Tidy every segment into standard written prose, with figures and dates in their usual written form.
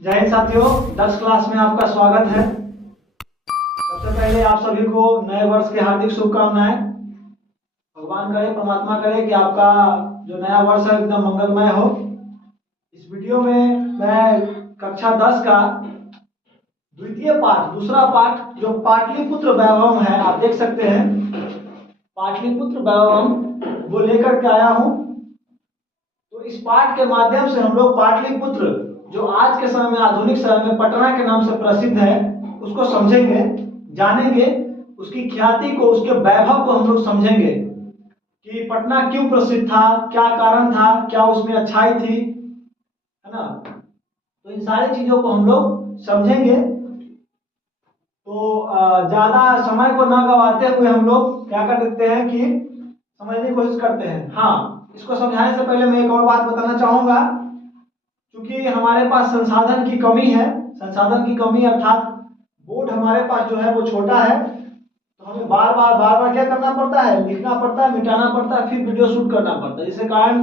जय हिंद साथियों, 10 क्लास में आपका स्वागत है। सबसे पहले आप सभी को नए वर्ष की हार्दिक शुभकामनाएं। भगवान करे, परमात्मा करे कि आपका जो नया वर्ष है एकदम मंगलमय हो। इस वीडियो में मैं कक्षा 10 का द्वितीय पाठ, दूसरा पाठ जो पाटलिपुत्र वैभवम है, आप देख सकते हैं पाटलिपुत्र वैभवम, वो लेकर के आया हूं। तो इस पाठ के माध्यम से हम लोग पाटलिपुत्र जो आज के समय में आधुनिक समय में पटना के नाम से प्रसिद्ध है उसको समझेंगे, जानेंगे, उसकी ख्याति को, उसके वैभव को हम लोग समझेंगे कि पटना क्यों प्रसिद्ध था, क्या कारण था, क्या उसमें अच्छाई थी, है ना। तो इन सारी चीजों को हम लोग समझेंगे। तो ज्यादा समय को न गवाते हुए हम लोग क्या कर देते हैं कि समझने की कोशिश करते हैं। हाँ, इसको समझाने से पहले मैं एक और बात बताना चाहूंगा। क्योंकि हमारे पास संसाधन की कमी है, संसाधन की कमी अर्थात बोर्ड हमारे पास जो है वो छोटा है, तो हमें बार बार क्या करना पड़ता है, लिखना पड़ता है, मिटाना पड़ता है, फिर वीडियो शूट करना पड़ता है। जिसके कारण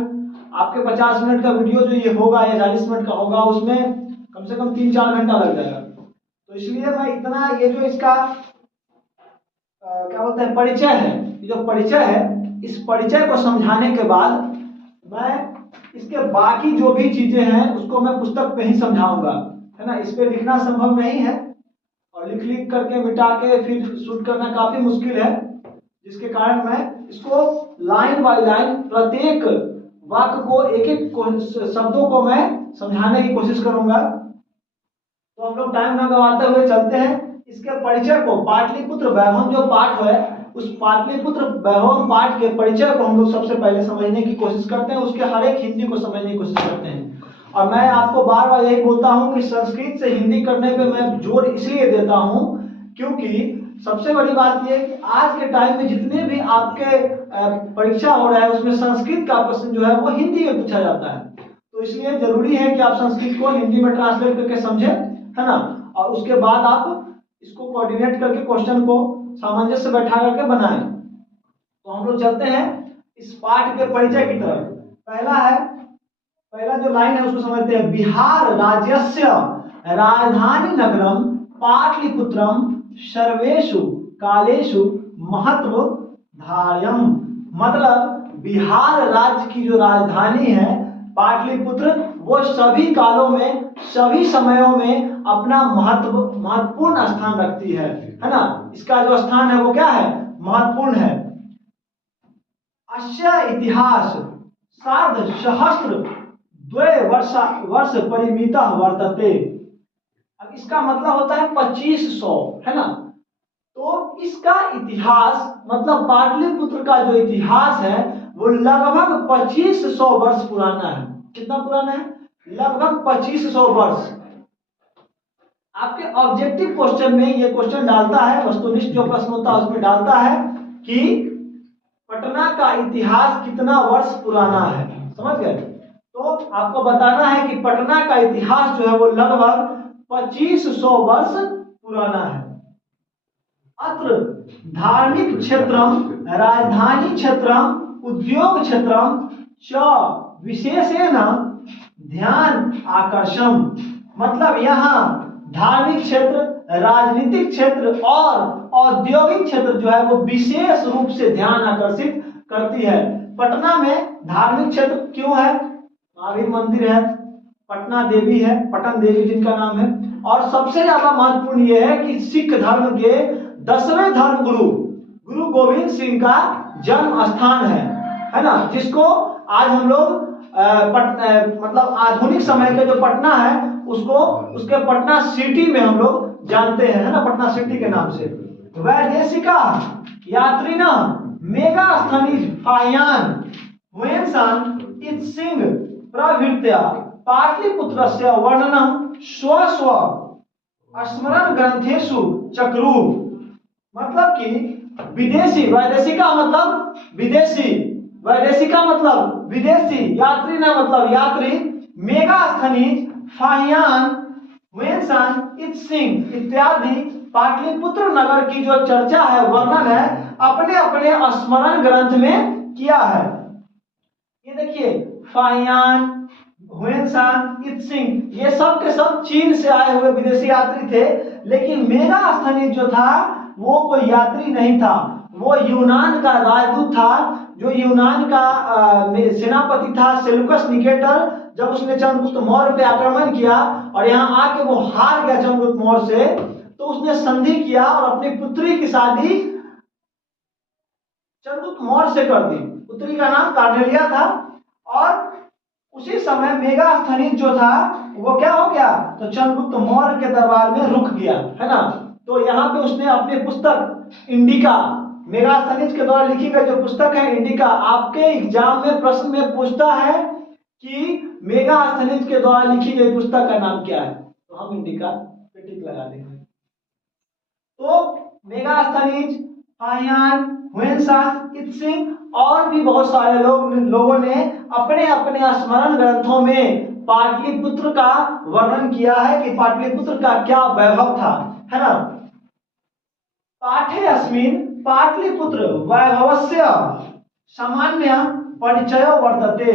आपके 50 मिनट का वीडियो जो ये होगा या 40 मिनट का होगा, उसमें कम से कम 3-4 घंटा लग जाएगा। तो इसलिए मैं इतना, ये जो इसका क्या बोलते हैं, परिचय है, ये जो परिचय है, इस परिचय को समझाने के बाद मैं इसके बाकी जो भी चीजें हैं उसको मैं पुस्तक पे ही समझाऊंगा, है ना। इस पे लिखना संभव नहीं है और लिख करके मिटा के फिर शूट करना काफी मुश्किल है, जिसके कारण मैं इसको लाइन बाय लाइन प्रत्येक वाक्य को, एक एक शब्दों को मैं समझाने की कोशिश करूंगा। तो हम लोग टाइम न गवाते हुए चलते हैं इसके परिचय को। पाटलिपुत्र वैभवम जो पाठ है, उस पाटलिपुत्र वैभवम पाठ के परिचय को हम लोग सबसे पहले समझने की कोशिश करते हैं, उसके हर एक हिंदी को समझने की कोशिश करते हैं। और मैं आपको बार बार यही बोलता हूं कि संस्कृत से हिंदी करने पे मैं जोर इसलिए देता हूं क्योंकि सबसे बड़ी बात यह कि आज के टाइम में जितने भी आपके परीक्षा हो रहा है उसमें संस्कृत का प्रश्न जो है वो हिंदी में पूछा जाता है। तो इसलिए जरूरी है कि आप संस्कृत को हिंदी में ट्रांसलेट करके समझें, है ना। और उसके बाद आप इसको कोऑर्डिनेट करके क्वेश्चन को सामंजस्य बैठा करके बनाएं। तो हम लोग चलते हैं इस पाठ के परिचय की तरफ। पहला जो लाइन है उसको समझते हैं। बिहार राज्यस्य राजधानी नगरम पाटलिपुत्रम सर्वेषु कालेषु महत्व धार्यम। मतलब बिहार राज्य की जो राजधानी है पाटलिपुत्र, वो सभी कालों में, सभी समयों में अपना महत्वपूर्ण स्थान रखती है ना। इसका जो स्थान है वो क्या है, महत्वपूर्ण है। अस्य इतिहास सार्ध सहस्त्र द्वे वर्ष परिमितः वर्तते। अब इसका मतलब होता है 2500, है ना। तो इसका इतिहास मतलब पाटलिपुत्र का जो इतिहास है वो लगभग 2500 वर्ष पुराना है। कितना पुराना है, लगभग 2500 वर्ष। आपके ऑब्जेक्टिव क्वेश्चन में ये क्वेश्चन डालता है, वस्तुनिष्ठ जो प्रश्न होता है उसमें डालता है कि पटना का इतिहास कितना वर्ष पुराना है, समझ गए। तो आपको बताना है कि पटना का इतिहास जो है वो लगभग 2500 वर्ष पुराना है। अत्र धार्मिक क्षेत्रम, राजधानी क्षेत्रम, उद्योग क्षेत्रम च विशेषेण ध्यान आकर्षण। मतलब यहाँ धार्मिक क्षेत्र, राजनीतिक क्षेत्र और औद्योगिक क्षेत्र जो है वो विशेष रूप से ध्यान आकर्षित करती है। पटना में धार्मिक क्षेत्र क्यों है, महावीर मंदिर है, पटना देवी है, पटन देवी जिनका नाम है। और सबसे ज्यादा महत्वपूर्ण यह है कि सिख धर्म के 10वें धर्म गुरु गोविंद सिंह का जन्म स्थान है ना। जिसको आज हम लोग मतलब आधुनिक समय का जो पटना है उसको, उसके पटना सिटी में हम लोग जानते हैं, है ना, पटना सिटी के नाम से। वैदेशिका यात्रिना मेगा स्थनिज फायान वेंसन इत्सिंग प्रभृत्या पाटलिपुत्रस्य वर्णनम स्व स्मरण ग्रंथेषु चक्रु। मतलब कि विदेशी, वैदेशिका मतलब विदेशी, वैदेशिका मतलब विदेशी, यात्री ना मतलब यात्री, मेगा खनिज, फाहियान, वेंसन, इत्सिंग इत्यादि पाटलिपुत्र नगर की जो चर्चा है, वर्णन है, अपने अपने स्मरण ग्रंथ में किया है। ये देखिए, फाहियान, हुएनसांग, इत्सिंग, ये सब के सब चीन से आए हुए विदेशी यात्री थे। लेकिन मेगास्थनीज जो था वो कोई यात्री नहीं था, वो यूनान का राजदूत था। जो यूनान का सेनापति था सेल्यूकस निकेटर, जब उसने चंद्रगुप्त मौर्य पे आक्रमण किया और यहाँ आके वो हार गया चंद्रगुप्त मौर्य से, तो उसने संधि किया और अपनी पुत्री की शादी चंद्रगुप्त मौर्य से कर दी। पुत्री का नाम कार्नेलिया था। और उसी समय मेगास्थनीज जो था वो क्या हो गया, तो चंद्रगुप्त मौर्य के दरबार में रुक गया, है ना। तो यहाँ पे उसने अपनी पुस्तक इंडिका, मेगास्थनीज के द्वारा लिखी गई जो पुस्तक है इंडिका, आपके एग्जाम में प्रश्न में पूछता है कि मेगास्थनीज के द्वारा लिखी गई पुस्तक का नाम क्या है, तो हम इंडिका पे टिक लगा देंगे। तो मेगास्थनीज, फाहियान, हुएनसांग, इत्सिंग और भी बहुत सारे लोगों ने अपने अपने स्मरण ग्रंथों में पाटलिपुत्र का वर्णन किया है कि पाटलिपुत्र का क्या वैभव था, है ना। पाठे अस्मिन् पाटलिपुत्र वैभवस्य सामान्य परिचय वर्तते।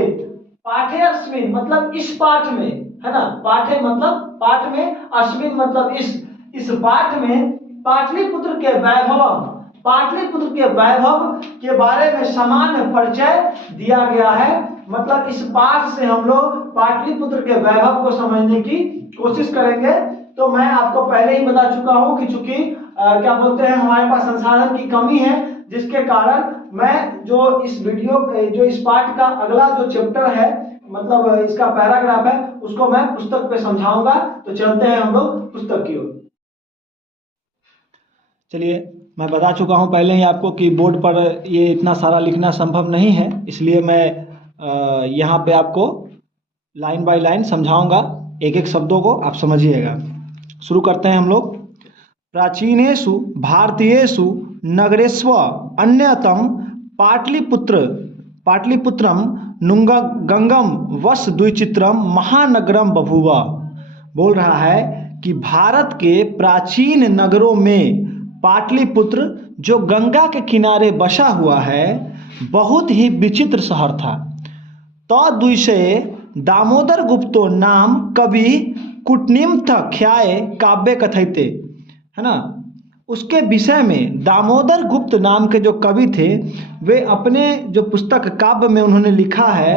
पाठे अस्मिन् मतलब इस पाठ में, है ना। पाठे मतलब पाठ में, अस्मिन् मतलब इस पाठ में पाटलिपुत्र के वैभव, पाटलिपुत्र के वैभव के बारे में सामान्य परिचय दिया गया है। मतलब इस पाठ से हम लोग पाटलिपुत्र के वैभव को समझने की कोशिश करेंगे। तो मैं आपको पहले ही बता चुका हूं कि चूंकि क्या बोलते हैं, हमारे पास संसाधन की कमी है, जिसके कारण मैं जो इस वीडियो जो इस पाठ का अगला जो चैप्टर है, मतलब इसका पैराग्राफ है, उसको मैं पुस्तक पे समझाऊंगा। तो चलते हैं हम लोग पुस्तक की ओर। चलिए, मैं बता चुका हूं पहले ही आपको कि बोर्ड पर ये इतना सारा लिखना संभव नहीं है, इसलिए मैं यहाँ पे आपको लाइन बाय लाइन समझाऊंगा, एक एक शब्दों को आप समझिएगा। शुरू करते हैं हम लोग। प्राचीनेषु भारतीयेषु नगरेषु अन्यतम पाटलिपुत्रम नुंगंगम वस द्विचित्रम महानगरम बभूव। बोल रहा है कि भारत के प्राचीन नगरों में पाटलिपुत्र जो गंगा के किनारे बसा हुआ है बहुत ही विचित्र शहर था। तद्विषये दामोदर गुप्तो नाम कवि कूटनिम्थ ख्याय काव्य कथयते, है ना। उसके विषय में दामोदर गुप्त नाम के जो कवि थे वे अपने जो पुस्तक काव्य में उन्होंने लिखा है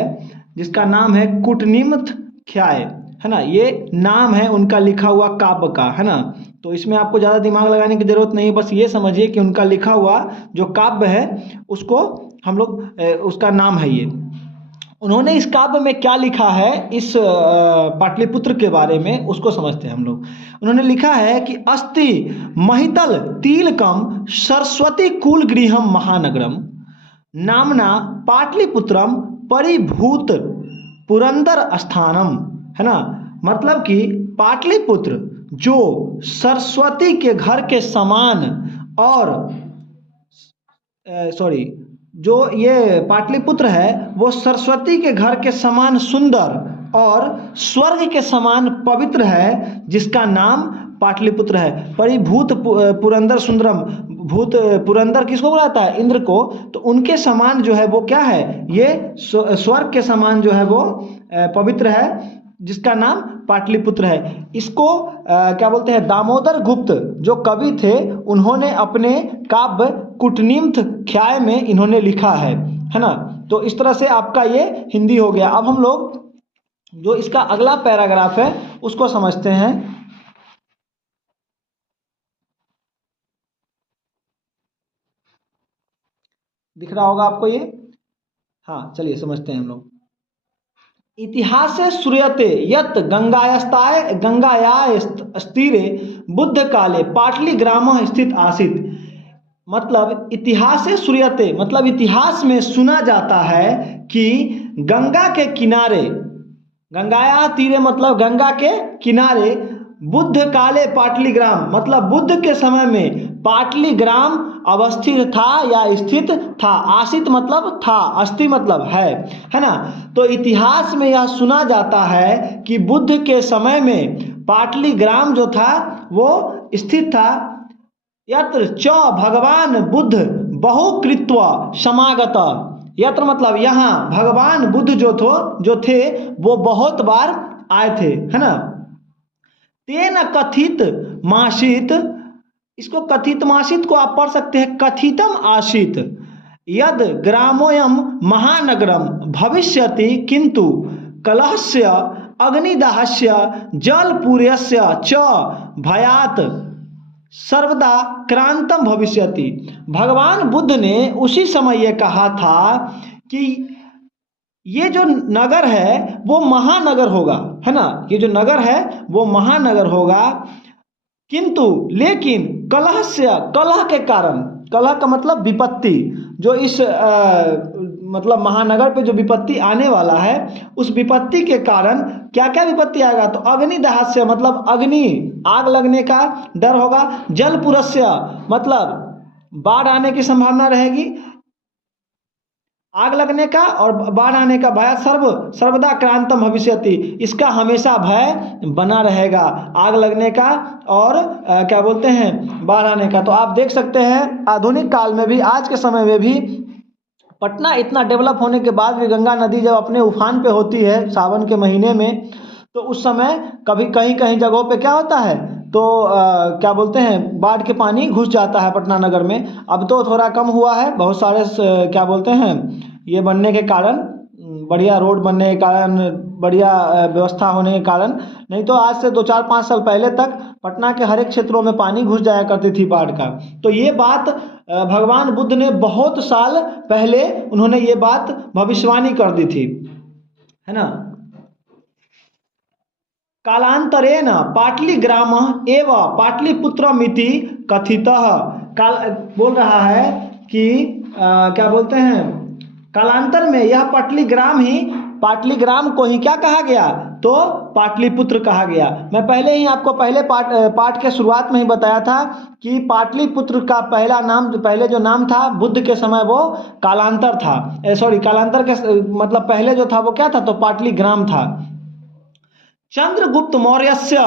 जिसका नाम है कूटनिम्थ ख्याय, है ना। ये नाम है उनका लिखा हुआ काव्य का, है ना। तो इसमें आपको ज़्यादा दिमाग लगाने की जरूरत नहीं, बस ये समझिए कि उनका लिखा हुआ जो काव्य है उसको हम लोग उसका नाम है ये। उन्होंने इस काव्य में क्या लिखा है इस पाटलिपुत्र के बारे में, उसको समझते हैं हम लोग। उन्होंने लिखा है कि अस्ति महितल तिलकम सरस्वती कुल गृहम महानगरम नामना पाटलिपुत्रम परिभूत पुरंदर स्थानम, है ना। मतलब कि पाटलिपुत्र जो सरस्वती के घर के समान और जो ये पाटलिपुत्र है वो सरस्वती के घर के समान सुंदर और स्वर्ग के समान पवित्र है, जिसका नाम पाटलिपुत्र है। परिभूत पुरंदर सुंदरम, भूत पुरंदर किसको बुलाता है, इंद्र को। तो उनके समान जो है वो क्या है, ये स्वर्ग के समान जो है वो पवित्र है, जिसका नाम पाटलिपुत्र है। इसको क्या बोलते हैं, दामोदर गुप्त जो कवि थे उन्होंने अपने काव्य कूटनिम्थ ख्याय में इन्होंने लिखा है ना। तो इस तरह से आपका ये हिंदी हो गया। अब हम लोग जो इसका अगला पैराग्राफ है उसको समझते हैं। दिख रहा होगा आपको ये, हाँ चलिए समझते हैं हम लोग। इतिहासे श्रूयते यत् गंगायाः तीरे बुद्ध काले पाटली ग्रामः स्थित आसीत्। मतलब इतिहासे श्रूयते मतलब इतिहास में सुना जाता है कि गंगा के किनारे, गंगायाः तीरे मतलब गंगा के किनारे, बुद्ध काले पाटली ग्राम मतलब बुद्ध के समय में पाटली ग्राम अवस्थित था या स्थित था। आसित मतलब था, अस्थि मतलब है ना। तो इतिहास में यह सुना जाता है कि बुद्ध के समय में पाटली ग्राम जो था वो स्थित था। यत्र च भगवान बुद्ध बहुकृत्वा समागत, यत्र मतलब यहाँ भगवान बुद्ध जो थे वो बहुत बार आए थे, है ना। तेन कथित मासित, इसको कथित मासित को आप पढ़ सकते हैं कथितम आसित, यद ग्रामोयम महानगरम भविष्यति किंतु कलहस्य अग्निदाहस्य जलपूर्यस्य च भयात सर्वदा क्रांतम भविष्यति। भगवान बुद्ध ने उसी समय ये कहा था कि ये जो नगर है वो महानगर होगा, है ना, ये जो नगर है वो महानगर होगा, किंतु लेकिन कलह के कारण, कलह का मतलब विपत्ति, जो इस मतलब महानगर पे जो विपत्ति आने वाला है उस विपत्ति के कारण क्या क्या विपत्ति आएगा, तो अग्निदाहस्य मतलब अग्नि आग लगने का डर होगा, जलपुरस्य मतलब बाढ़ आने की संभावना रहेगी, आग लगने का और बाढ़ आने का, भय सर्वदा क्रांतम भविष्यति, इसका हमेशा भय बना रहेगा, आग लगने का और क्या बोलते हैं बाढ़ आने का। तो आप देख सकते हैं आधुनिक काल में भी, आज के समय में भी पटना इतना डेवलप होने के बाद भी गंगा नदी जब अपने उफान पे होती है सावन के महीने में, तो उस समय कभी कहीं कहीं जगहों पे क्या होता है, तो क्या बोलते हैं बाढ़ के पानी घुस जाता है पटना नगर में। अब तो थोड़ा कम हुआ है, बहुत सारे क्या बोलते हैं ये बनने के कारण, बढ़िया रोड बनने के कारण, बढ़िया व्यवस्था होने के कारण, नहीं तो आज से 2-4-5 साल पहले तक पटना के हर एक क्षेत्रों में पानी घुस जाया करती थी बाढ़ का। तो ये बात भगवान बुद्ध ने बहुत साल पहले उन्होंने ये बात भविष्यवाणी कर दी थी, है ना। कालांतरेण पाटलिग्राम एवं पाटलिपुत्रमिति कथितः, काल बोल रहा है कि क्या बोलते हैं कालांतर में यह पाटलिग्राम को ही क्या कहा गया, तो पाटलिपुत्र कहा गया। मैं पहले ही आपको पहले पाठ के शुरुआत में ही बताया था कि पाटलिपुत्र का पहले जो नाम था बुद्ध के समय वो कालांतर था, कालांतर के मतलब पहले जो था वो क्या था, तो पाटलिग्राम था। चंद्रगुप्त मौर्यस्य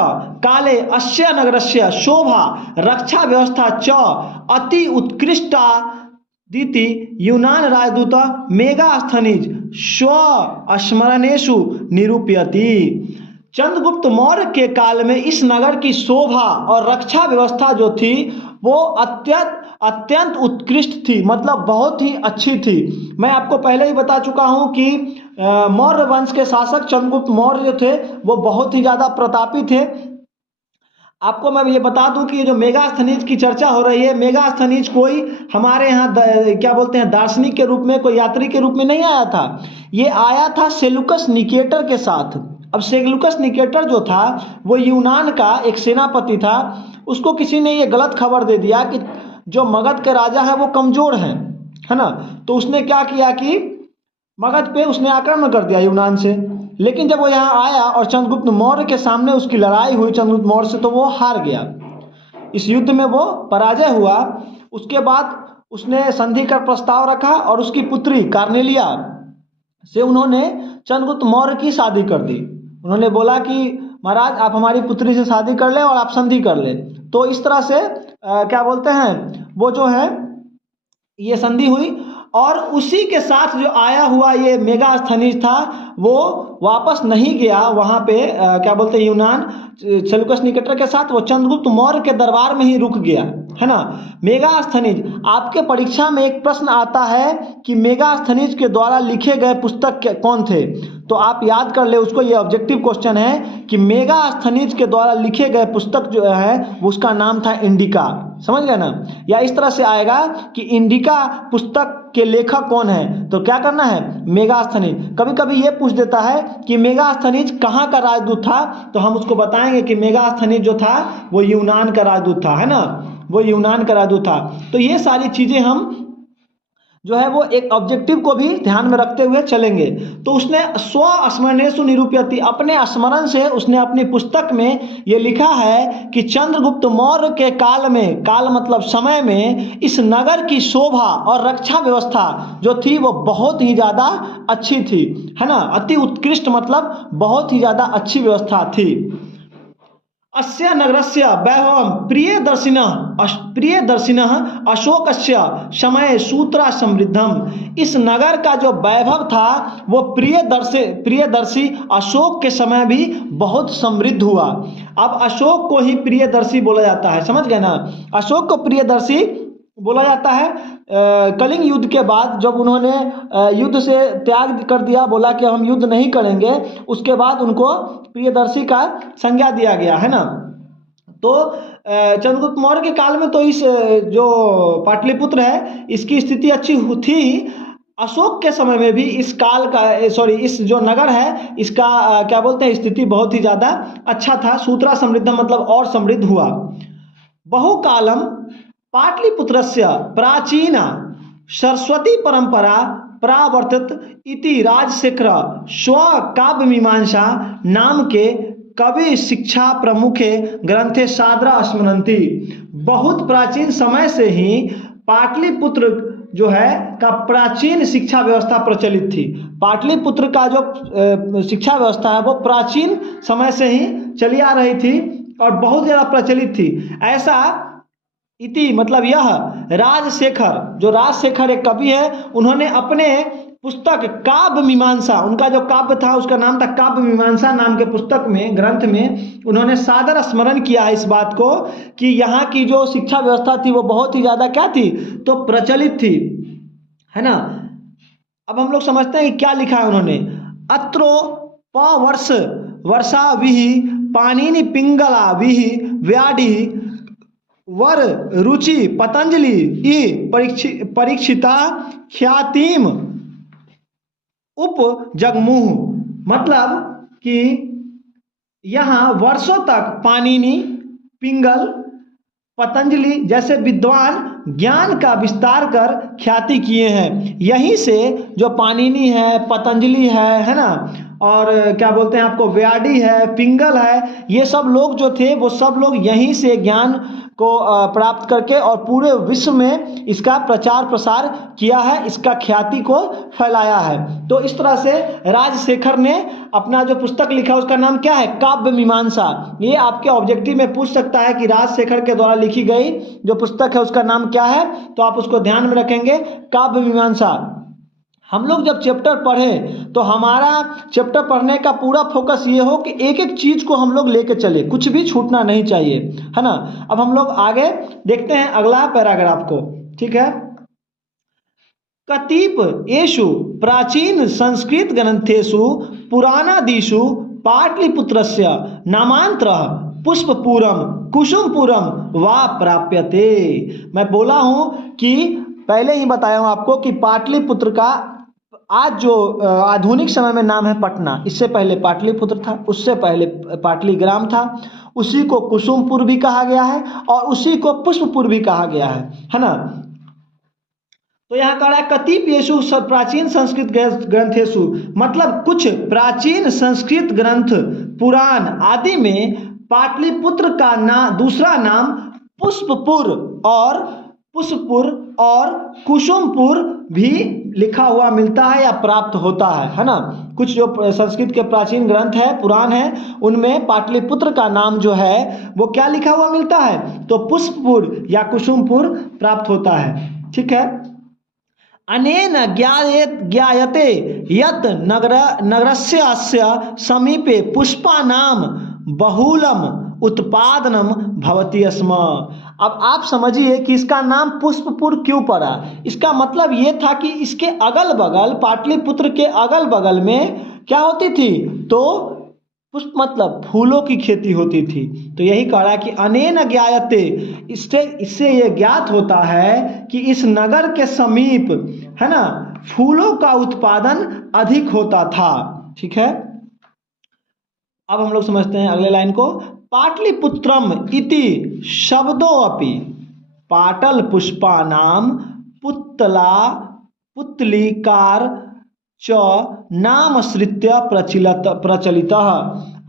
काले अस्य नगरस्य शोभा रक्षा व्यवस्था च अति उत्कृष्टा दीति यूनान राजदूत मेगास्थनीज स्व स्मरणेषु निरूपयति। चंद्रगुप्त मौर्य के काल में इस नगर की शोभा और रक्षा व्यवस्था जो थी वो अत्यंत उत्कृष्ट थी, मतलब बहुत ही अच्छी थी। मैं आपको पहले ही बता चुका हूँ कि मौर्य वंश के शासक चंद्रगुप्त मौर्य जो थे वो बहुत ही ज़्यादा प्रतापी थे। आपको मैं ये बता दूं कि ये जो मेगास्थनीज की चर्चा हो रही है, मेगास्थनीज कोई हमारे यहाँ क्या बोलते हैं दार्शनिक के रूप में, कोई यात्री के रूप में नहीं आया था, ये आया था सेलुकस निकेटर के साथ। अब सेलुकस निकेटर जो था वो यूनान का एक सेनापति था, उसको किसी ने ये गलत खबर दे दिया कि जो मगध के राजा है वो कमज़ोर हैं, है ना। तो उसने क्या किया कि मगध पे उसने आक्रमण कर दिया यूनान से। लेकिन जब वो यहाँ आया और चंद्रगुप्त मौर्य के सामने उसकी लड़ाई हुई चंद्रगुप्त मौर्य से, तो वो हार गया, इस युद्ध में वो पराजय हुआ। उसके बाद उसने संधि का प्रस्ताव रखा और उसकी पुत्री कार्नेलिया से उन्होंने चंद्रगुप्त मौर्य की शादी कर दी। उन्होंने बोला कि महाराज आप हमारी पुत्री से शादी कर ले और आप संधि कर ले। तो इस तरह से क्या बोलते हैं वो जो है ये संधि हुई, और उसी के साथ जो आया हुआ ये मेगास्थनीज था वो वापस नहीं गया वहाँ पे क्या बोलते हैं यूनान, सेलुकस निकेटर के साथ वो चंद्रगुप्त मौर्य के दरबार में ही रुक गया, है ना। मेगास्थनीज, आपके परीक्षा में एक प्रश्न आता है कि मेगास्थनीज के द्वारा लिखे गए पुस्तक कौन थे, तो आप याद कर ले उसको, ये ऑब्जेक्टिव क्वेश्चन है कि मेगास्थनीज के द्वारा लिखे गए पुस्तक जो है उसका नाम था इंडिका, समझ गए ना। या इस तरह से आएगा कि इंडिका पुस्तक के लेखक कौन है, तो क्या करना है मेगास्थनीज। कभी कभी ये पूछ देता है कि मेगास्थनीज कहाँ का राजदूत था, तो हम उसको बताएंगे कि मेगास्थनीज जो था वो यूनान का राजदूत था, है ना, वो यूनान का राजदूत था। तो ये सारी चीज़ें हम जो है वो एक ऑब्जेक्टिव को भी ध्यान में रखते हुए चलेंगे। तो उसने स्व स्मरणेषु निरूपयति, अपने स्मरण से उसने अपनी पुस्तक में ये लिखा है कि चंद्रगुप्त मौर्य के काल में, काल मतलब समय में, इस नगर की शोभा और रक्षा व्यवस्था जो थी वो बहुत ही ज़्यादा अच्छी थी, है ना। अति उत्कृष्ट मतलब बहुत ही ज़्यादा अच्छी व्यवस्था थी। अस्य नगरस्य वैभवं प्रियदर्शिनः अशोकस्य समय सूत्रा समृद्धम। इस नगर का जो वैभव था वो प्रियदर्शी अशोक के समय भी बहुत समृद्ध हुआ। अब अशोक को ही प्रियदर्शी बोला जाता है, समझ गए ना। अशोक को प्रियदर्शी बोला जाता है। कलिंग युद्ध के बाद जब उन्होंने युद्ध से त्याग कर दिया, बोला कि हम युद्ध नहीं करेंगे, उसके बाद उनको प्रियदर्शी का संज्ञा दिया गया है ना। तो चंद्रगुप्त मौर्य के काल में तो इस जो पाटलिपुत्र है इसकी स्थिति अच्छी थी। अशोक के समय में भी इस काल का इस जो नगर है इसका क्या बोलते हैं स्थिति बहुत ही ज़्यादा अच्छा था। सूत्रा समृद्ध मतलब और समृद्ध हुआ। बहुकालम पाटलिपुत्रस्य प्राचीना सरस्वती परंपरा प्रावर्तित इति राजशेखर स्वकाव्य मीमांसा नाम के कवि शिक्षा प्रमुखे ग्रंथे सादरा स्मरन्ति। बहुत प्राचीन समय से ही पाटलिपुत्र जो है का प्राचीन शिक्षा व्यवस्था प्रचलित थी। पाटलिपुत्र का जो शिक्षा व्यवस्था है वो प्राचीन समय से ही चली आ रही थी और बहुत ज़्यादा प्रचलित थी। ऐसा इति मतलब यह राजशेखर, जो राजशेखर एक कवि है, उन्होंने अपने पुस्तक काव्य मीमांसा, उनका जो काव्य था उसका नाम था काव्य मीमांसा नाम के पुस्तक में ग्रंथ में उन्होंने सादर स्मरण किया है इस बात को कि यहाँ की जो शिक्षा व्यवस्था थी वो बहुत ही ज़्यादा क्या थी तो प्रचलित थी, है ना। अब हम लोग समझते हैं कि क्या लिखा है उन्होंने। अत्रो पवर्ष वर्षा विहि पाणिनि पिंगला विहि व्याधि वर रुचि पतंजलि परीक्षिता ख्यातिम उप जगमुह। मतलब कि यहाँ वर्षों तक पाणिनि पिंगल पतंजलि जैसे विद्वान ज्ञान का विस्तार कर ख्याति किए हैं। यहीं से जो पाणिनि है, पतंजलि है ना, और क्या बोलते हैं आपको व्याधि है, पिंगल है, ये सब लोग जो थे वो सब लोग यहीं से ज्ञान को प्राप्त करके और पूरे विश्व में इसका प्रचार प्रसार किया है, इसका ख्याति को फैलाया है। तो इस तरह से राजशेखर ने अपना जो पुस्तक लिखा उसका नाम क्या है, काव्य मीमांसा। ये आपके ऑब्जेक्टिव में पूछ सकता है कि राजशेखर के द्वारा लिखी गई जो पुस्तक है उसका नाम क्या है, तो आप उसको ध्यान में रखेंगे, काव्य मीमांसा। हम लोग जब चैप्टर पढ़ें तो हमारा चैप्टर पढ़ने का पूरा फोकस ये हो कि एक एक चीज़ को हम लोग लेके चले, कुछ भी छूटना नहीं चाहिए, है ना। अब हम लोग आगे देखते हैं अगला पैराग्राफ को, ठीक है। कतिप येषु प्राचीन संस्कृत ग्रंथेषु पुराणादिषु पाटलिपुत्रस्य नामांतरः पुष्पपुरम कुसुमपुरम वा प्राप्यते। मैं बोला हूँ कि पहले ही बताया हूँ आपको कि पाटलिपुत्र का आज जो आधुनिक समय में नाम है पटना, इससे पहले पाटलिपुत्र था, उससे पहले पाटलीग्राम था, उसी को कुसुमपुर भी कहा गया है और उसी को पुष्पपुर भी कहा गया है ना। तो यहाँ कह रहा है कतिपयेषु प्राचीन संस्कृत ग्रंथेषु, मतलब कुछ प्राचीन संस्कृत ग्रंथ पुराण आदि में पाटलिपुत्र का दूसरा नाम पुष्पपुर और कुसुमपुर भी लिखा हुआ मिलता है या प्राप्त होता है ना। कुछ जो संस्कृत के प्राचीन ग्रंथ है, पुराण है, उनमें पाटलिपुत्र का नाम जो है वो क्या लिखा हुआ मिलता है, तो पुष्पपुर या कुसुमपुर प्राप्त होता है, ठीक है। अनेन ज्ञायते यत् नगरस्य अस्य समीपे पुष्पानां बहुलम उत्पादनम भवति स्म। अब आप समझिए कि इसका नाम पुष्पपुर क्यों पड़ा। इसका मतलब ये था कि इसके अगल बगल, पाटलिपुत्र के अगल बगल में क्या होती थी, तो पुष्प मतलब फूलों की खेती होती थी। तो यही कह रहा है कि अनेन ज्ञायते, इससे ये ज्ञात होता है कि इस नगर के समीप, है ना, फूलों का उत्पादन अधिक होता था, ठीक है। अब हम लोग समझते हैं अगले लाइन को। पाटलिपुत्रम इति शब्दोऽपि पाटल पुष्पानाम पुतलिकार च नामश्रित्य प्रचलितः।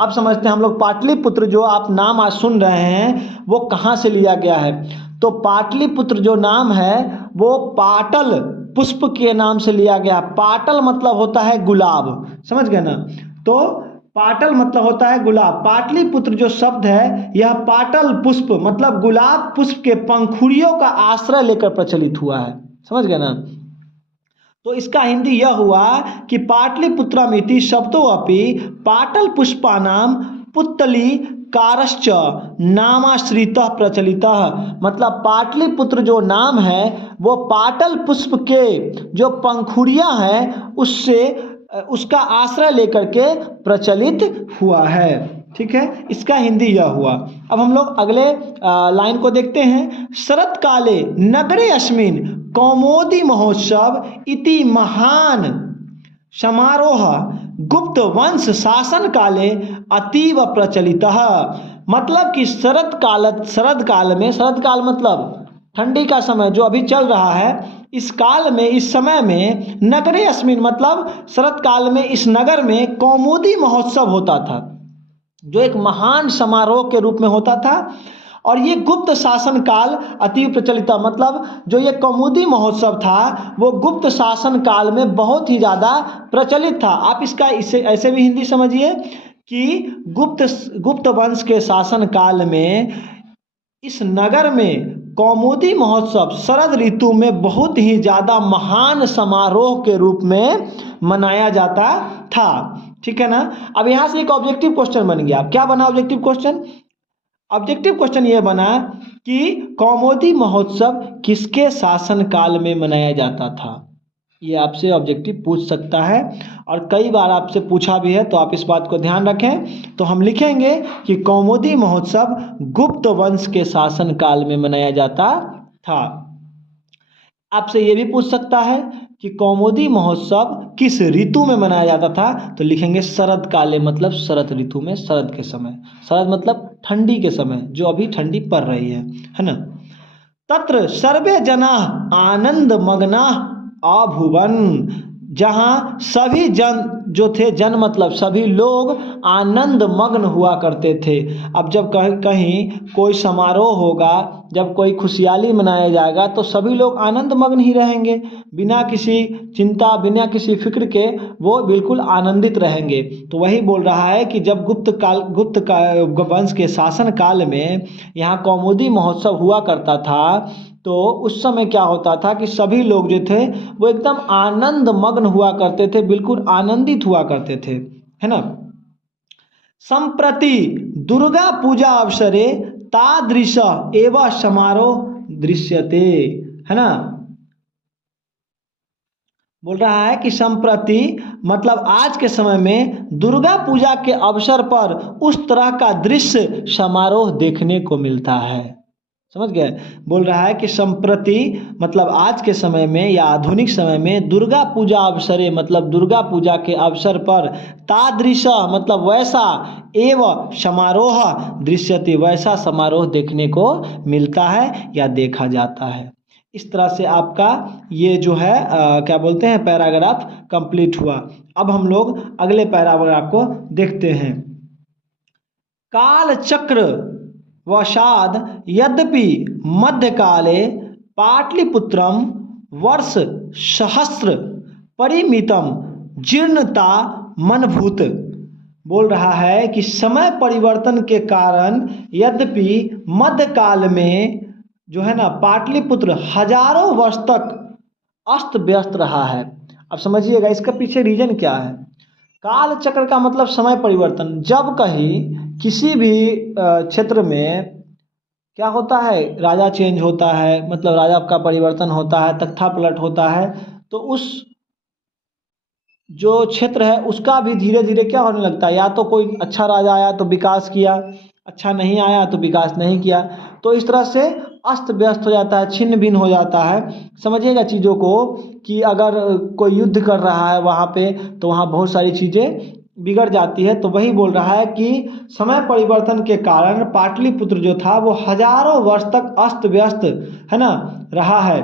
अब समझते हैं हम लोग पाटलिपुत्र जो आप नाम आज सुन रहे हैं वो कहाँ से लिया गया है। तो पाटलिपुत्र जो नाम है वो पाटल पुष्प के नाम से लिया गया। पाटल मतलब होता है गुलाब, समझ गए ना। तो पाटल मतलब होता है गुलाब। पाटलिपुत्र जो शब्द है यह पाटल पुष्प मतलब गुलाब पुष्प के पंखुड़ियों का आश्रय लेकर प्रचलित हुआ है। समझ गए ना। तो इसका हिंदी यह हुआ कि पाटलिपुत्रमिति शब्दों अपि पाटल पुष्पानाम पुत्तली कारश्च नामाश्रितः प्रचलितः। मतलब पाटलिपुत्र जो नाम है वो पाटल पुष्प के जो पंखुड़ियां हैं उससे उसका आश्रय लेकर के प्रचलित हुआ है। ठीक है, इसका हिंदी यह हुआ। अब हम लोग अगले लाइन को देखते हैं। शरत काले नगरे अस्मिन् कौमोदी महोत्सव इति महान समारोह गुप्त वंश शासन काले अतीव प्रचलितः। मतलब कि शरद काल में, शरद काल मतलब ठंडी का समय जो अभी चल रहा है, इस काल में, इस समय में नगरे अस्मिन मतलब शरद काल में इस नगर में कौमुदी महोत्सव होता था, जो एक महान समारोह के रूप में होता था। और ये गुप्त शासन काल अति प्रचलित, मतलब जो ये कौमुदी महोत्सव था वो गुप्त शासन काल में बहुत ही ज़्यादा प्रचलित था। आप इसका इसे ऐसे भी हिंदी समझिए कि गुप्त वंश के शासन काल में इस नगर में कौमुदी महोत्सव शरद ऋतु में बहुत ही ज़्यादा महान समारोह के रूप में मनाया जाता था। ठीक है ना। अब यहाँ से एक ऑब्जेक्टिव क्वेश्चन बन गया। क्या बना ऑब्जेक्टिव क्वेश्चन? ऑब्जेक्टिव क्वेश्चन ये बना कि कौमुदी महोत्सव किसके शासन काल में मनाया जाता था। ये आपसे ऑब्जेक्टिव पूछ सकता है और कई बार आपसे पूछा भी है, तो आप इस बात को ध्यान रखें। तो हम लिखेंगे कि कौमुदी महोत्सव गुप्त वंश के शासन काल में मनाया जाता था। आपसे ये भी पूछ सकता है कि कौमुदी महोत्सव किस ऋतु में मनाया जाता था, तो लिखेंगे शरद काले मतलब शरद ऋतु में, शरद के समय। शरद मतलब ठंडी के समय, जो अभी ठंडी पड़ रही है ना। तत्र सर्वे जना आनंद मग्ना अभुवन, जहाँ सभी जन जो थे, जन मतलब सभी लोग आनंद मग्न हुआ करते थे। अब जब कहीं कोई समारोह होगा, जब कोई खुशहाली मनाया जाएगा तो सभी लोग आनंद मग्न ही रहेंगे, बिना किसी चिंता, बिना किसी फिक्र के वो बिल्कुल आनंदित रहेंगे। तो वही बोल रहा है कि जब गुप्त वंश के शासन काल में यहाँ कौमुदी महोत्सव हुआ करता था, तो उस समय क्या होता था कि सभी लोग जो थे वो एकदम आनंद मग्न हुआ करते थे, बिल्कुल आनंदित हुआ करते थे, है ना। संप्रति दुर्गा पूजा अवसरे तादृश एवं समारोह दृश्यते, है ना। बोल रहा है कि संप्रति मतलब आज के समय में दुर्गा पूजा के अवसर पर उस तरह का दृश्य समारोह देखने को मिलता है। समझ गए। बोल रहा है कि संप्रति मतलब आज के समय में या आधुनिक समय में दुर्गा पूजा अवसरे मतलब दुर्गा पूजा के अवसर पर तादृश मतलब वैसा एवं समारोह दृश्यते वैसा समारोह देखने को मिलता है या देखा जाता है। इस तरह से आपका ये जो है क्या बोलते हैं पैराग्राफ कंप्लीट हुआ। अब हम लोग अगले पैराग्राफ को देखते हैं। काल चक्र वशाद यद्यपि मध्यकाले पाटलिपुत्रम वर्ष सहस्र परिमितम जीर्णता मनभूत। बोल रहा है कि समय परिवर्तन के कारण यद्यपि मध्यकाल में जो है ना पाटलिपुत्र हजारों वर्ष तक अस्त व्यस्त रहा है। अब समझिएगा इसका पीछे रीजन क्या है। काल चक्र का मतलब समय परिवर्तन। जब कहीं किसी भी क्षेत्र में क्या होता है, राजा चेंज होता है, मतलब राजा का परिवर्तन होता है, तख्ता पलट होता है, तो उस जो क्षेत्र है उसका भी धीरे धीरे क्या होने लगता है, या तो कोई अच्छा राजा आया तो विकास किया, अच्छा नहीं आया तो विकास नहीं किया। तो इस तरह से अस्त व्यस्त हो जाता है, छिन्न भिन्न हो जाता है। समझिएगा चीज़ों को कि अगर कोई युद्ध कर रहा है वहाँ पे तो वहाँ बहुत सारी चीज़ें बिगड़ जाती है। तो वही बोल रहा है कि समय परिवर्तन के कारण पाटलिपुत्र जो था वो हजारों वर्ष तक अस्त व्यस्त है ना रहा है।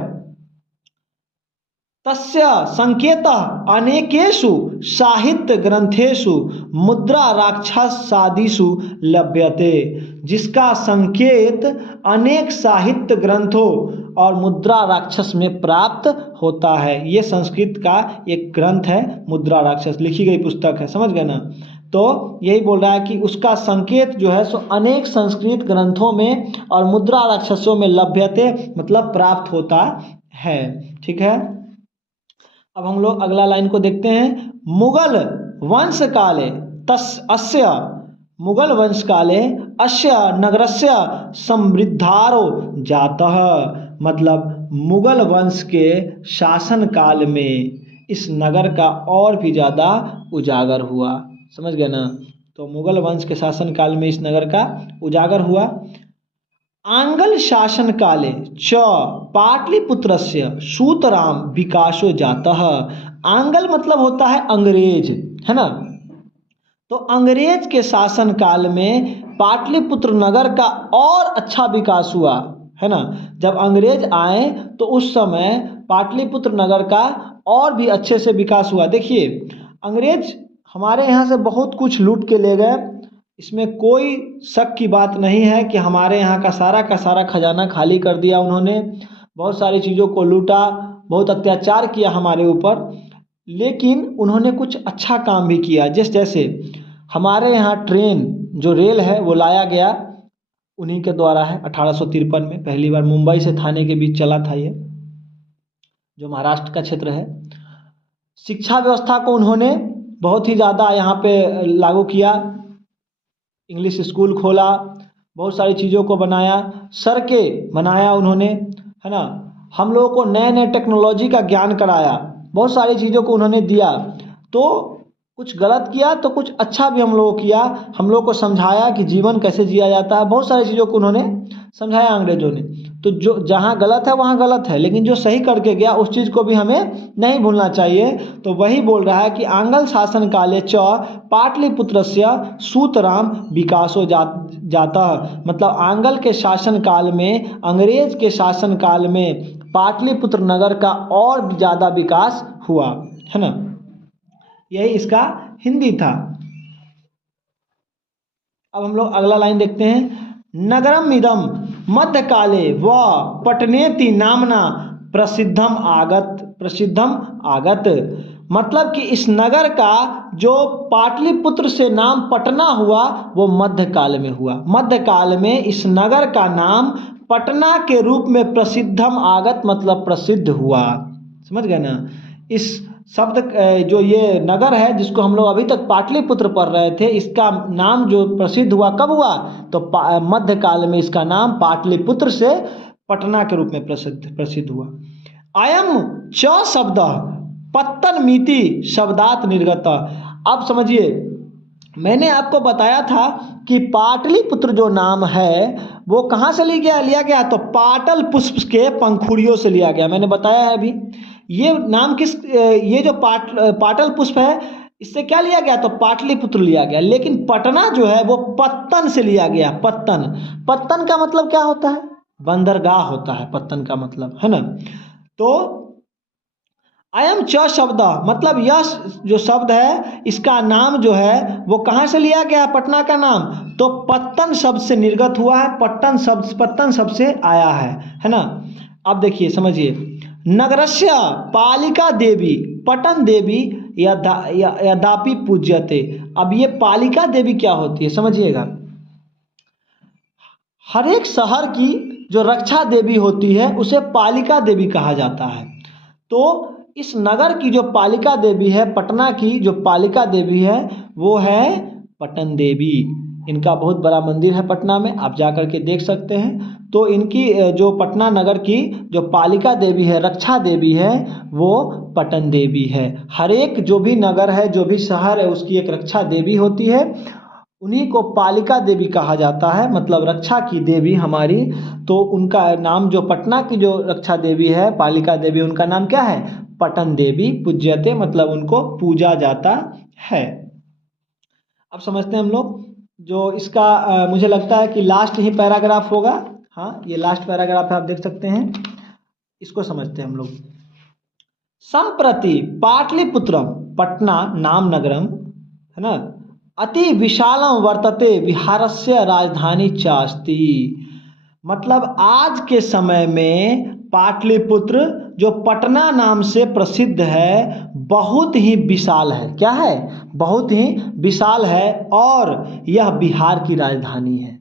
तस्य संकेतः अनेकेषु साहित्य ग्रंथेषु मुद्रा राक्षसादिषु लभ्यते, जिसका संकेत अनेक साहित्य ग्रंथों और मुद्रा राक्षस में प्राप्त होता है। ये संस्कृत का एक ग्रंथ है, मुद्रा राक्षस लिखी गई पुस्तक है, समझ गए ना। तो यही बोल रहा है कि उसका संकेत जो है सो अनेक संस्कृत ग्रंथों में और मुद्रा राक्षसों में लभ्यते मतलब प्राप्त होता है। ठीक है, अब हम लोग अगला लाइन को देखते हैं। मुगल वंश काले अस्य मुगल वंश काले अस्य नगरस्य समृद्धारो जातः, मतलब मुगल वंश के शासन काल में इस नगर का और भी ज़्यादा उजागर हुआ। समझ गए ना, तो मुगल वंश के शासन काल में इस नगर का उजागर हुआ। आंगल शासन काले च पाटलिपुत्रस्य सूतराम विकासो जातः। आंगल मतलब होता है अंग्रेज, है ना, तो अंग्रेज के शासन काल में पाटलिपुत्र नगर का और अच्छा विकास हुआ, है ना। जब अंग्रेज आए तो उस समय पाटलिपुत्र नगर का और भी अच्छे से विकास हुआ। देखिए, अंग्रेज हमारे यहाँ से बहुत कुछ लूट के ले गए, इसमें कोई शक की बात नहीं है कि हमारे यहाँ का सारा खजाना खाली कर दिया उन्होंने, बहुत सारी चीज़ों को लूटा, बहुत अत्याचार किया हमारे ऊपर, लेकिन उन्होंने कुछ अच्छा काम भी किया। जैसे हमारे यहाँ ट्रेन जो रेल है वो लाया गया उन्हीं के द्वारा है। 1853 में पहली बार मुंबई से थाने के बीच चला था, ये जो महाराष्ट्र का क्षेत्र है। शिक्षा व्यवस्था को उन्होंने बहुत ही ज़्यादा यहाँ पे लागू किया, इंग्लिश स्कूल खोला, बहुत सारी चीज़ों को बनाया, सड़कें बनाया उन्होंने, है ना। हम लोगों को नए नए टेक्नोलॉजी का ज्ञान कराया, बहुत सारी चीज़ों को उन्होंने दिया। तो कुछ गलत किया तो कुछ अच्छा भी हम लोगों को किया, हम लोग को समझाया कि जीवन कैसे जिया जाता है, बहुत सारी चीज़ों को उन्होंने समझाया अंग्रेजों ने। तो जो जहाँ गलत है वहाँ गलत है, लेकिन जो सही करके गया उस चीज़ को भी हमें नहीं भूलना चाहिए। तो वही बोल रहा है कि आंगल शासन काले च पाटलिपुत्रस्य सूतराम विकासो जाता, मतलब आंगल के शासन काल में, अंग्रेज के शासन काल में पाटलिपुत्र नगर का और भी ज़्यादा विकास हुआ, है ना। यही इसका हिंदी था। अब हम लोग अगला लाइन देखते हैं। नगरम इदम मध्यकाले व पटनेति नामना प्रसिद्धम आगत, मतलब कि इस नगर का जो पाटलिपुत्र से नाम पटना हुआ वो मध्यकाल में हुआ। मध्यकाल में इस नगर का नाम पटना के रूप में प्रसिद्धम आगत मतलब प्रसिद्ध हुआ। समझ गए ना। इस शब्द जो ये नगर है जिसको हम लोग अभी तक पाटलिपुत्र पढ़ रहे थे, इसका नाम जो प्रसिद्ध हुआ कब हुआ, तो मध्यकाल में इसका नाम पाटलिपुत्र से पटना के रूप में प्रसिद्ध हुआ। अयम च शब्द पत्तन मिति शब्दात निर्गत। अब समझिए, मैंने आपको बताया था कि पाटलिपुत्र जो नाम है वो कहाँ से लिया गया, तो पाटल पुष्प के पंखुड़ियों से लिया गया। मैंने बताया है अभी। ये नाम ये जो पाटल पुष्प है इससे क्या लिया गया, तो पाटलिपुत्र लिया गया। लेकिन पटना जो है वो पत्तन से लिया गया। पत्तन का मतलब क्या होता है, बंदरगाह होता है पत्तन का मतलब, है ना। तो अयम च शब्द मतलब यह जो शब्द है इसका नाम जो है वो कहाँ से लिया गया, पटना का नाम, तो पत्तन शब्द से निर्गत हुआ है, पत्तन शब्द से आया है ना। अब देखिए समझिए, नगरस्य पालिका देवी पटन देवी यदापि पूज्यते। अब ये पालिका देवी क्या होती है समझिएगा। हर एक शहर की जो रक्षा देवी होती है उसे पालिका देवी कहा जाता है। तो इस नगर की जो पालिका देवी है, पटना की जो पालिका देवी है वो है पटन देवी। इनका बहुत बड़ा मंदिर है पटना में, आप जा कर के देख सकते हैं। तो इनकी जो पटना नगर की जो पालिका देवी है, रक्षा देवी है, वो पटन देवी है। हर एक जो भी नगर है, जो भी शहर है, उसकी एक रक्षा देवी होती है, उन्हीं को पालिका देवी कहा जाता है, मतलब रक्षा की देवी हमारी। तो उनका नाम जो पटना की जो रक्षा देवी है, पालिका देवी, उनका नाम क्या है, पटन देवी पूज्यते, मतलब उनको पूजा जाता है। अब समझते हैं हम लोग, जो इसका मुझे लगता है कि लास्ट ही पैराग्राफ होगा। हाँ, ये लास्ट पैराग्राफ है, आप देख सकते हैं। इसको समझते हैं हम लोग। संप्रति पाटलिपुत्रम पटना नाम नगरम, है ना, अति विशालम वर्तते विहारस्य राजधानी चास्ति। मतलब आज के समय में पाटलिपुत्र जो पटना नाम से प्रसिद्ध है बहुत ही विशाल है। क्या है? बहुत ही विशाल है और यह बिहार की राजधानी है।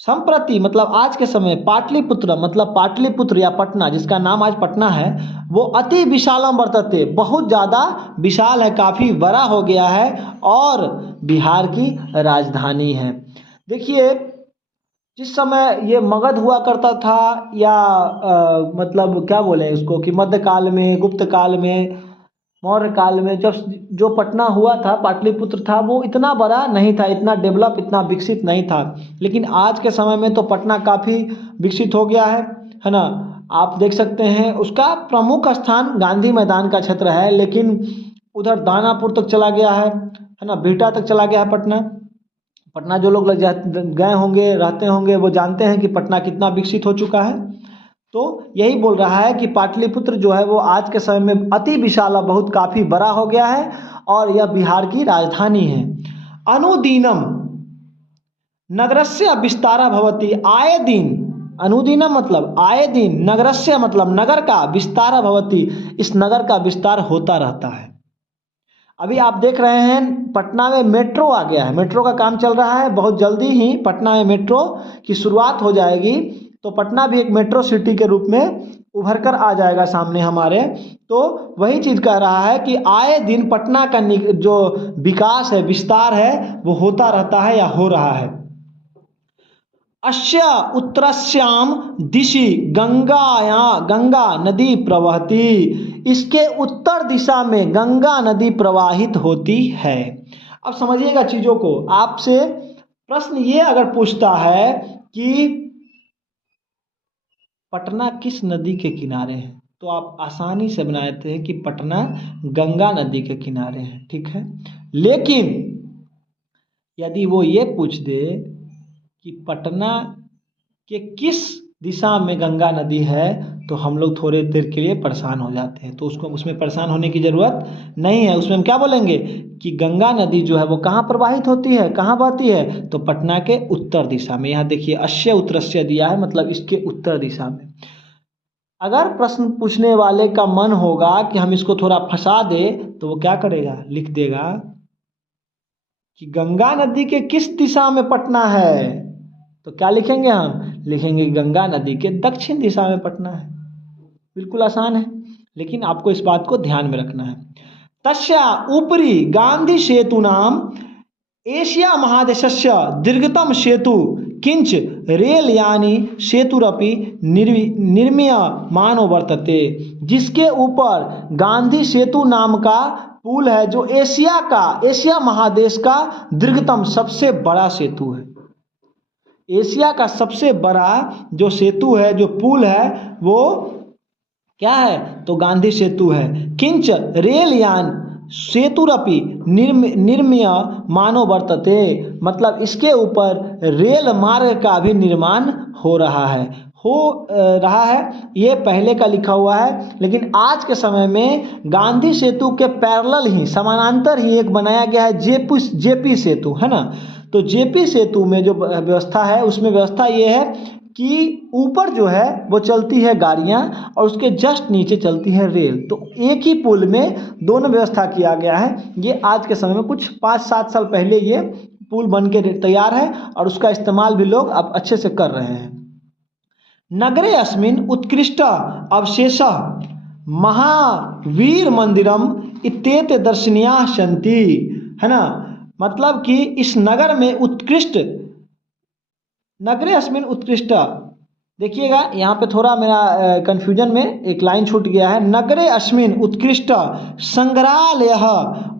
संप्रति मतलब आज के समय पाटलिपुत्र मतलब पाटलिपुत्र या पटना, जिसका नाम आज पटना है, वो अति विशालम वर्तते, बहुत ज़्यादा विशाल है, काफ़ी बड़ा हो गया है और बिहार की राजधानी है। देखिए, जिस समय ये मगध हुआ करता था या मतलब क्या बोले इसको कि मध्यकाल में, गुप्त काल में, मौर्य काल में, जब जो पटना हुआ था, पाटलिपुत्र था, वो इतना बड़ा नहीं था, इतना डेवलप, इतना विकसित नहीं था। लेकिन आज के समय में तो पटना काफ़ी विकसित हो गया है ना। आप देख सकते हैं उसका प्रमुख स्थान गांधी मैदान का क्षेत्र है, लेकिन उधर दानापुर तक चला गया है ना, बिहटा तक चला गया है पटना जो लोग गए होंगे, रहते होंगे, वो जानते हैं कि पटना कितना विकसित हो चुका है। तो यही बोल रहा है कि पाटलिपुत्र जो है वो आज के समय में अति विशाल, बहुत काफ़ी बड़ा हो गया है और यह बिहार की राजधानी है। अनुदीनम नगरस्य विस्तारा भवति, आए दिन, अनुदीनम मतलब आए दिन, नगरस्य मतलब नगर का, विस्तारा भवति, इस नगर का विस्तार होता रहता है। अभी आप देख रहे हैं पटना में मेट्रो आ गया है, मेट्रो का काम चल रहा है, बहुत जल्दी ही पटना में मेट्रो की शुरुआत हो जाएगी, तो पटना भी एक मेट्रो सिटी के रूप में उभर कर आ जाएगा सामने हमारे। तो वही चीज़ कह रहा है कि आए दिन पटना का जो विकास है, विस्तार है, वो होता रहता है या हो रहा है। अस्य उत्तरस्याम दिशि गंगा नदी प्रवहती, इसके उत्तर दिशा में गंगा नदी प्रवाहित होती है। अब समझिएगा चीज़ों को। आपसे प्रश्न ये अगर पूछता है कि पटना किस नदी के किनारे है, तो आप आसानी से बना देते हैं कि पटना गंगा नदी के किनारे है, ठीक है। लेकिन यदि वो ये पूछ दे कि पटना के किस दिशा में गंगा नदी है, तो हम लोग थोड़े देर के लिए परेशान हो जाते हैं। तो उसमें परेशान होने की ज़रूरत नहीं है। उसमें हम क्या बोलेंगे कि गंगा नदी जो है वो कहाँ प्रवाहित होती है, कहाँ बहती है, तो पटना के उत्तर दिशा में। यहाँ देखिए अश्य उत्तरस्य दिया है, मतलब इसके उत्तर दिशा में। अगर प्रश्न पूछने वाले का मन होगा कि हम इसको थोड़ा फंसा दे, तो वो क्या करेगा, लिख देगा कि गंगा नदी के किस दिशा में पटना है, तो क्या लिखेंगे, हम लिखेंगे गंगा नदी के दक्षिण दिशा में पटना है। बिल्कुल आसान है, लेकिन आपको इस बात को ध्यान में रखना है। तस्या उपरि गांधी सेतु नाम एशिया महादेशस्य दीर्घतम सेतु किंच रेल यानी सेतुरपि निर्मीय मानो वर्तते, जिसके ऊपर गांधी सेतु नाम का पुल है, जो एशिया महादेश का दीर्घतम सबसे बड़ा सेतु है। एशिया का सबसे बड़ा जो सेतु है, जो पुल है, वो क्या है, तो गांधी सेतु है। किंच रेल यान सेतुरपि निर्मीय मानो वर्तते, मतलब इसके ऊपर रेल मार्ग का भी निर्माण हो रहा है। ये पहले का लिखा हुआ है, लेकिन आज के समय में गांधी सेतु के पैरेलल ही, समानांतर ही एक बनाया गया है जेपी सेतु, है ना। तो जेपी सेतु में जो व्यवस्था है, उसमें व्यवस्था ये है कि ऊपर जो है वो चलती है गाड़ियाँ और उसके जस्ट नीचे चलती है रेल। तो एक ही पुल में दोनों व्यवस्था किया गया है। ये आज के समय में कुछ 5-7 साल पहले ये पुल बन के तैयार है और उसका इस्तेमाल भी लोग अब अच्छे से कर रहे हैं। नगरे अस्मिन् उत्कृष्ट अवशेष महावीर मंदिरम इत्येते दर्शनीया सन्ति, है ना। मतलब कि इस नगर में उत्कृष्ट, नगरे अस्मिन् उत्कृष्ट, देखिएगा यहाँ पे थोड़ा मेरा कंफ्यूजन में एक लाइन छूट गया है। नगरे अस्मिन् उत्कृष्ट संग्रहालयः,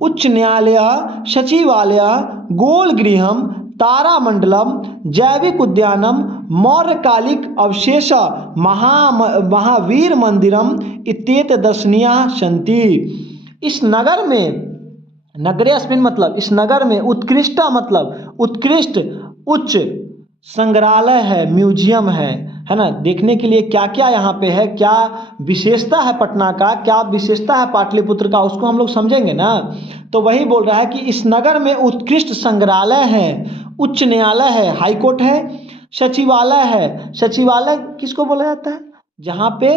उच्च न्यायालयः, सचिवालयः, गोलगृहं, तारामंडलम, जैविक उद्यानम, मौर्यकालिक अवशेष, महावीर मंदिरम इत्येते दर्शनीयाः सन्ति। इस नगर में, नगरे अस्मिन् मतलब इस नगर में, उत्कृष्ट मतलब उत्कृष्ट, उच्च, संग्रहालय है, म्यूजियम है ना। देखने के लिए क्या क्या यहाँ पे है, क्या विशेषता है पटना का, क्या विशेषता है पाटलिपुत्र का, उसको हम लोग समझेंगे ना। तो वही बोल रहा है कि इस नगर में उत्कृष्ट संग्रहालय है, उच्च न्यायालय है, हाई कोर्ट है, सचिवालय है। सचिवालय किसको बोला जाता है, जहाँ पे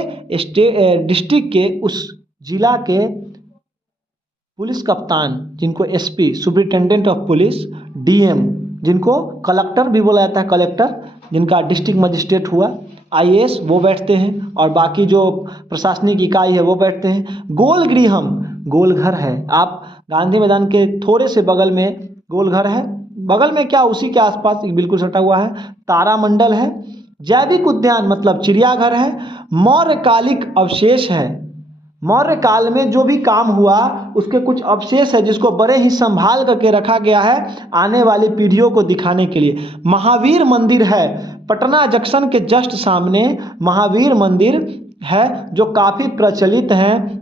डिस्ट्रिक्ट के उस जिला के पुलिस कप्तान, जिनको SP superintendent of police, DM जिनको कलेक्टर भी बोला जाता है, कलेक्टर जिनका डिस्ट्रिक्ट मजिस्ट्रेट हुआ, आईएएस वो बैठते हैं, और बाकी जो प्रशासनिक इकाई है वो बैठते हैं। गोल गृहम, गोलघर है। आप गांधी मैदान के थोड़े से बगल में गोलघर है, बगल में क्या उसी के आसपास बिल्कुल सटा हुआ है। तारामंडल है। जैविक उद्यान मतलब चिड़ियाघर है। मौर्यकालिक अवशेष है, मौर्य काल में जो भी काम हुआ उसके कुछ अवशेष है जिसको बड़े ही संभाल करके रखा गया है आने वाली पीढ़ियों को दिखाने के लिए। महावीर मंदिर है, पटना जंक्शन के जस्ट सामने महावीर मंदिर है जो काफ़ी प्रचलित है।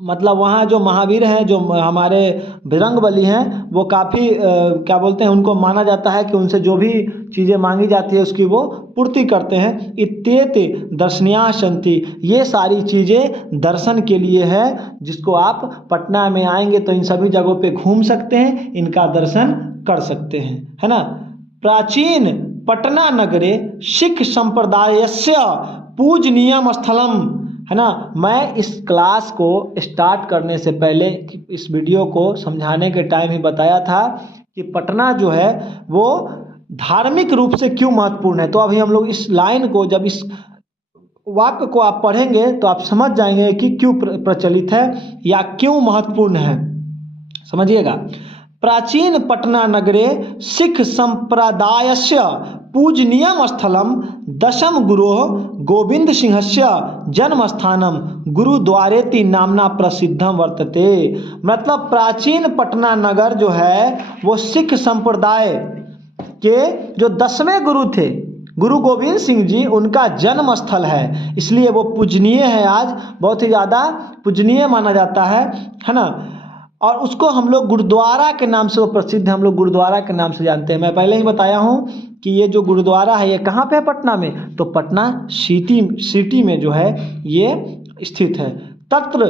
मतलब वहाँ जो महावीर हैं, जो हमारे बजरंगबली हैं, वो काफ़ी क्या बोलते हैं, उनको माना जाता है कि उनसे जो भी चीज़ें मांगी जाती है उसकी वो पूर्ति करते हैं। इत्येते दर्शनीया सन्ति, ये सारी चीज़ें दर्शन के लिए है, जिसको आप पटना में आएंगे तो इन सभी जगहों पे घूम सकते हैं, इनका दर्शन कर सकते हैं, है ना। प्राचीन पटना नगरे सिख संप्रदायस्य पूजनीयम स्थलम, है ना। मैं इस क्लास को स्टार्ट करने से पहले इस वीडियो को समझाने के टाइम ही बताया था कि पटना जो है वो धार्मिक रूप से क्यों महत्वपूर्ण है। तो अभी हम लोग इस लाइन को, जब इस वाक्य को आप पढ़ेंगे तो आप समझ जाएंगे कि क्यों प्रचलित है या क्यों महत्वपूर्ण है। समझिएगा। प्राचीन पटना नगरे सिख संप्रदायस्य पूजनीयम स्थलम दशम गुरोः गोविंद सिंहस्य जन्मस्थानम गुरुद्वारेति नामना प्रसिद्धम वर्तते। मतलब प्राचीन पटना नगर जो है वो सिख संप्रदाय के जो 10वें गुरु थे, गुरु गोविंद सिंह जी, उनका जन्म स्थल है, इसलिए वो पूजनीय है। आज बहुत ही ज़्यादा पूजनीय माना जाता है ना। और उसको हम लोग गुरुद्वारा के नाम से वो प्रसिद्ध है, हम लोग गुरुद्वारा के नाम से जानते हैं। मैं पहले ही बताया हूँ कि ये जो गुरुद्वारा है ये कहाँ पे है, पटना में। तो पटना सिटी में जो है ये स्थित है। तत्र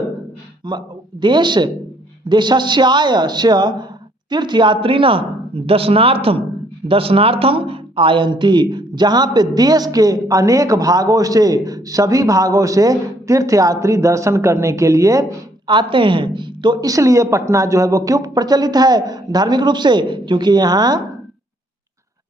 देशस्यास्य तीर्थयात्रिणः दर्शनार्थम आयन्ति, जहाँ पे देश के अनेक भागों से, सभी भागों से तीर्थयात्री दर्शन करने के लिए आते हैं। तो इसलिए पटना जो है वो क्यों प्रचलित है धार्मिक रूप से, क्योंकि यहाँ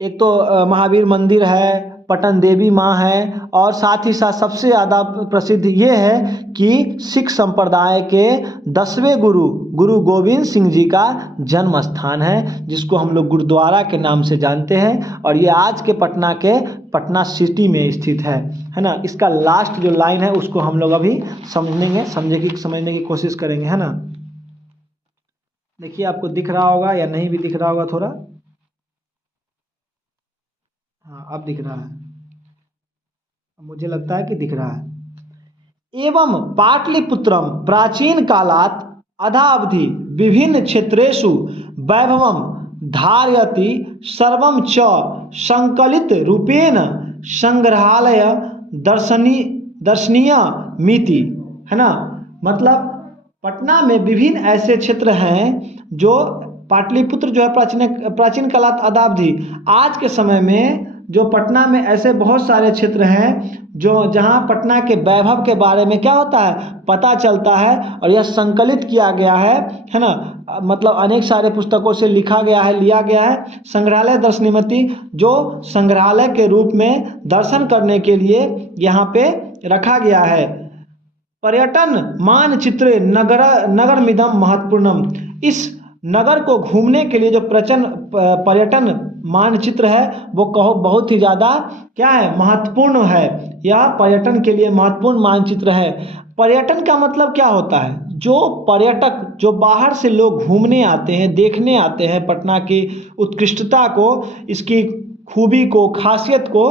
एक तो महावीर मंदिर है, पटन देवी माँ है, और साथ ही साथ सबसे ज़्यादा प्रसिद्ध ये है कि सिख संप्रदाय के 10वें गुरु गोविंद सिंह जी का जन्म स्थान है, जिसको हम लोग गुरुद्वारा के नाम से जानते हैं। और ये आज के पटना सिटी में स्थित है ना। इसका लास्ट जो लाइन है उसको हम लोग अभी समझने की कोशिश करेंगे, है ना। देखिए आपको दिख रहा होगा या नहीं भी दिख रहा होगा थोड़ा। हाँ अब दिख रहा है, मुझे लगता है कि दिख रहा है। एवं पाटलिपुत्रम प्राचीन कालात् अधावधि विभिन्न क्षेत्रेषु वैभवम धारयति सर्वं च संकलित रूपेण संग्रहालय दर्शनीय मिति, है ना। मतलब पटना में विभिन्न ऐसे क्षेत्र हैं जो पाटलिपुत्र जो है प्राचीन कालात् अधावधि, आज के समय में जो पटना में ऐसे बहुत सारे क्षेत्र हैं जो जहां पटना के वैभव के बारे में क्या होता है पता चलता है, और यह संकलित किया गया है ना। मतलब अनेक सारे पुस्तकों से लिखा गया है, लिया गया है। संग्रहालय दर्शनीयमिति, जो संग्रहालय के रूप में दर्शन करने के लिए यहाँ पे रखा गया है। पर्यटन मानचित्रे नगरमिदं महत्वपूर्णम, इस नगर को घूमने के लिए जो पर्यटन मानचित्र है वो बहुत ही ज़्यादा क्या है, महत्वपूर्ण है। यह पर्यटन के लिए महत्वपूर्ण मानचित्र है। पर्यटन का मतलब क्या होता है, जो पर्यटक, जो बाहर से लोग घूमने आते हैं, देखने आते हैं पटना की उत्कृष्टता को, इसकी खूबी को, खासियत को,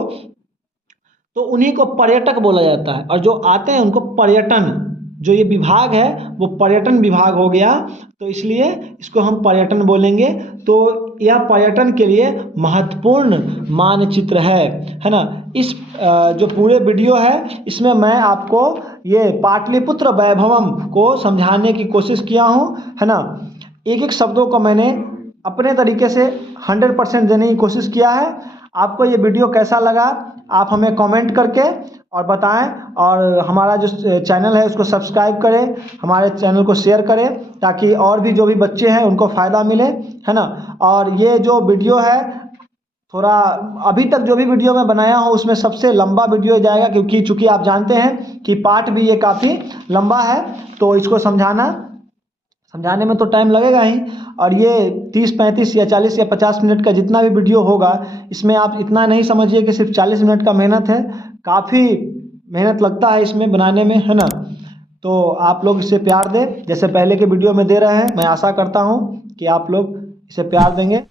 तो उन्हीं को पर्यटक बोला जाता है। और जो आते हैं उनको पर्यटन, जो ये विभाग है वो पर्यटन विभाग हो गया, तो इसलिए इसको हम पर्यटन बोलेंगे। तो यह पर्यटन के लिए महत्वपूर्ण मानचित्र है ना। इस जो पूरे वीडियो है इसमें मैं आपको ये पाटलिपुत्र वैभवम को समझाने की कोशिश किया हूँ, है ना। एक एक शब्दों को मैंने अपने तरीके से 100% देने की कोशिश किया है। आपको ये वीडियो कैसा लगा आप हमें कमेंट करके और बताएं, और हमारा जो चैनल है उसको सब्सक्राइब करें, हमारे चैनल को शेयर करें, ताकि और भी जो भी बच्चे हैं उनको फ़ायदा मिले, है ना। और ये जो वीडियो है थोड़ा, अभी तक जो भी वीडियो मैं बनाया हूँ उसमें सबसे लंबा वीडियो जाएगा, क्योंकि चूंकि आप जानते हैं कि पार्ट भी ये काफ़ी लंबा है, तो इसको समझाने में तो टाइम लगेगा ही। और ये 30-35 या 40 या 50 मिनट का जितना भी वीडियो होगा, इसमें आप इतना नहीं समझिए कि सिर्फ 40 मिनट का मेहनत है, काफ़ी मेहनत लगता है इसमें बनाने में, है ना। तो आप लोग इसे प्यार दें, जैसे पहले के वीडियो में दे रहे हैं। मैं आशा करता हूँ कि आप लोग इसे प्यार देंगे।